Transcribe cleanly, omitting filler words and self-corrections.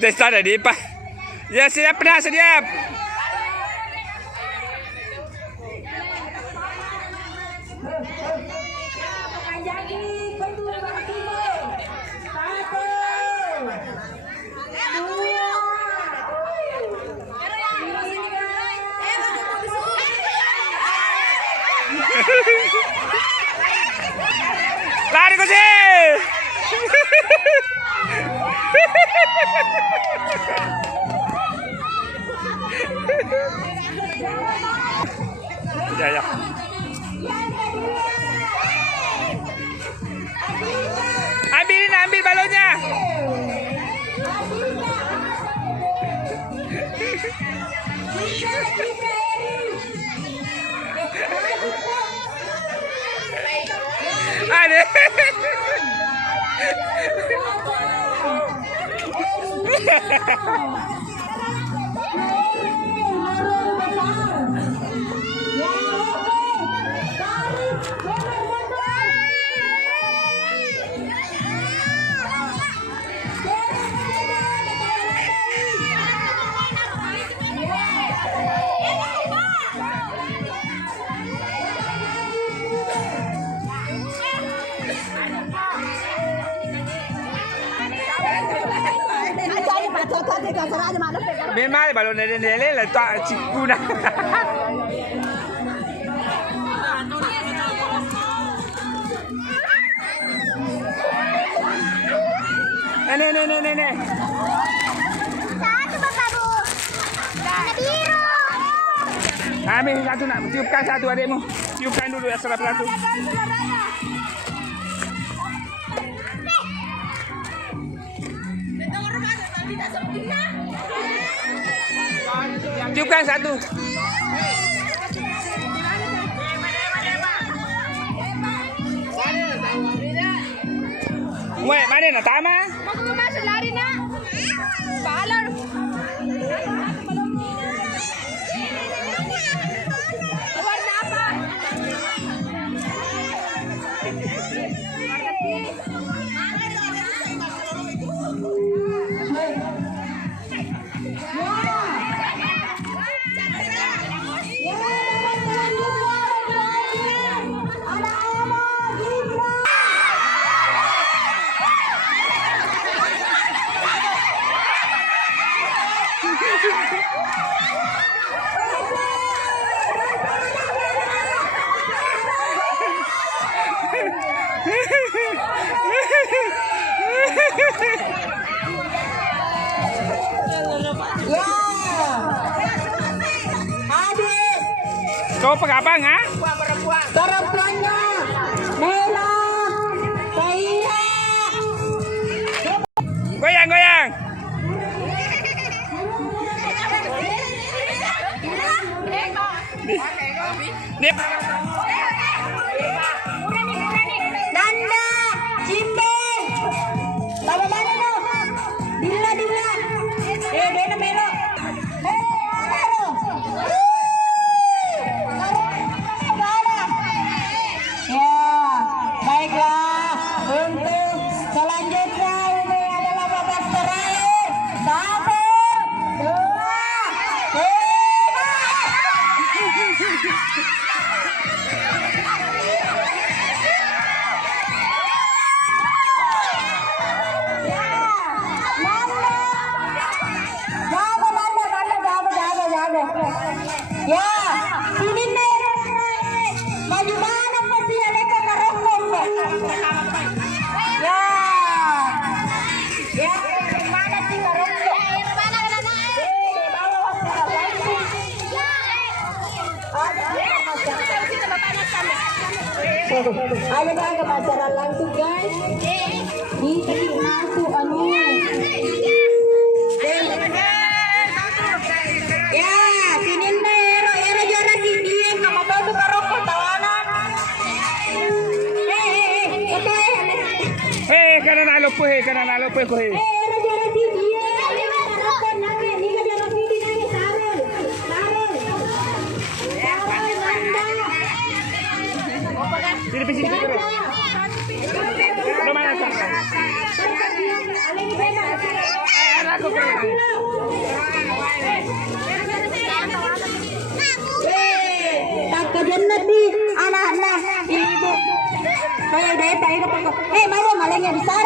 Kita start dah Pak. Ya siap dah siap. Lari ke sini. Ya ya. Ambil balonnya. Ada. Memang balon lele lah tak ciku dah. Nenek. Satu Bapak Bu. Warna biru. Ambil satu nak tiupkan satu adikmu. Tiupkan dulu ya satu. Tiupkan satu. Weh, mana nak tama? Mau masuk lari nak. Balon. Warna apa? Kau pengabang ah? Perempuannya Mela, Kaira. Goyang. Nip. Nanda, Cimben. Bawa mana tu? Dila. Dena Melo. Baiklah, untuk selanjutnya ini adalah babak terakhir. 1, 2, 3. Ya, sini nih. Maju mana pasti ada kekarokok. Ya, mana sih karokok? Di bawah ayo dah ke pacaran langsung guys. Ini masuk anu. Ya, sini nih, era jarak di sama batu karokok tawanan. Kanan alo pe ko he. Era jarak di dia. Karokok nanti, ini kan jarak di nanti sarel. Sini. Mana? Aku pengen. Kagkajan di anak-anak ibu. Kaya daya tayo kapag. Mau malengnya besar?